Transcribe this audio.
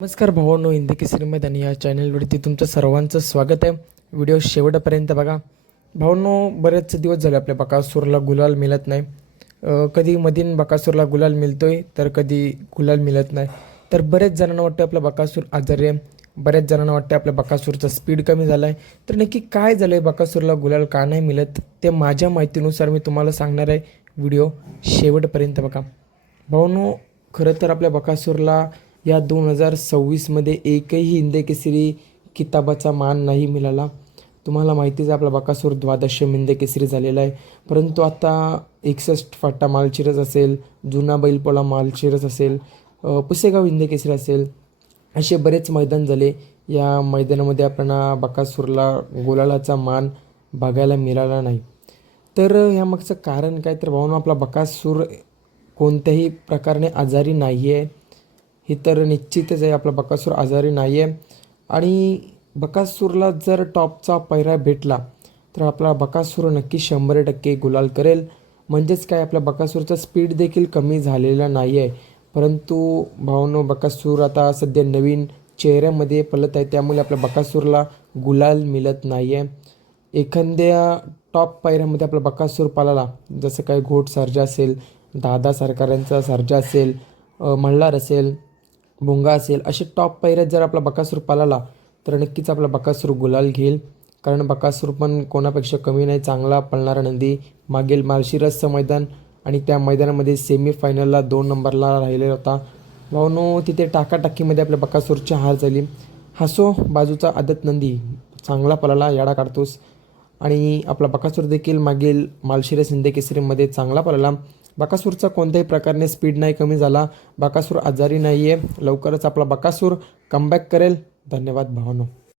नमस्कार भावांनो, हिंदी केसरी मैदान या चॅनलवरती तुमचं सर्वांचं स्वागत आहे. व्हिडिओ शेवटपर्यंत बघा. भावांनो, बरेच दिवस झाले आपल्या बकासूरला गुलाल मिळत नाही. कधी मधीन बकासूरला गुलाल मिळतोय तर कधी गुलाल मिळत नाही. तर बरेच जणांना वाटतं आपला बकासूर आजारी आहे, बरेच जणांना वाटतं आपल्या बकासूरचा स्पीड कमी झाला आहे. तर नक्की काय झालं आहे, बकासूरला गुलाल का नाही मिळत ते माझ्या माहितीनुसार मी तुम्हाला सांगणार आहे. व्हिडिओ शेवटपर्यंत बघा. भावांनो, खरं तर आपल्या बकासूरला या 2026मध्ये एकही हिंद केसरी किताबाचा मान नाही मिळाला. तुम्हाला माहितीच आहे आपला बकासूर द्वादशम हिंद केसरी झालेला आहे. परंतु आता 61 फाटा मालशिरस असेल, जुना बैलपोळा मालशिरस असेल, पुसेगाव हिंद केसरी असेल, असे बरेच मैदान झाले. या मैदानामध्ये आपल्याला बकासूरला गुलालाचा मान बघायला मिळाला नाही. तर ह्यामागचं कारण काय, तर भावना आपला बकासूर कोणत्याही प्रकारे आजारी नाही आहे. हे तर निश्चितच आहे, आपला बकासूर आजारी नाही आहे. आणि बकासूरला जर टॉपचा पैरा भेटला तर आपला बकासूर नक्की 100% गुलाल करेल. म्हणजेच काय, आपल्या बकासूरचा स्पीड देखील कमी झालेला नाही आहे. परंतु भावनो, बकासूर आता सध्या नवीन चेहऱ्यामध्ये पळत आहे, त्यामुळे आपल्या बकासूरला गुलाल मिळत नाही आहे. एखाद्या टॉप पायऱ्यामध्ये आपला बकासूर पळाला, जसं काय घोट सर्जा असेल, दादा सरकारांचा सर्जा असेल, मल्हार असेल, भुंगा असेल, असे टॉप पायऱ्यात जर आपला बकासूर पळाला तर नक्कीच आपला बकासूर गुलाल घेईल. कारण बकासूर पण कोणापेक्षा कमी नाही, चांगला पळणारा नंदी. मागील माळशिरसचं मैदान आणि त्या मैदानामध्ये सेमीफायनलला 2 नंबरला राहिलेला होता. भावनो, तिथे टाकाटाकीमध्ये आपल्या बकासूरची हार झाली. हसो, बाजूचा आदत नंदी चांगला पळाला, याडा काढतोस. आणि आपला बकासूर देखील मागील माळशिरस हिंद केसरीमध्ये चांगला पळाला. बकासूरचा कोणत्याही प्रकारे स्पीड नाही कमी झाला. बकासूर आजारी नाही आहे. लवकरच आपला बकासूर कमबॅक करेल. धन्यवाद भावांनो.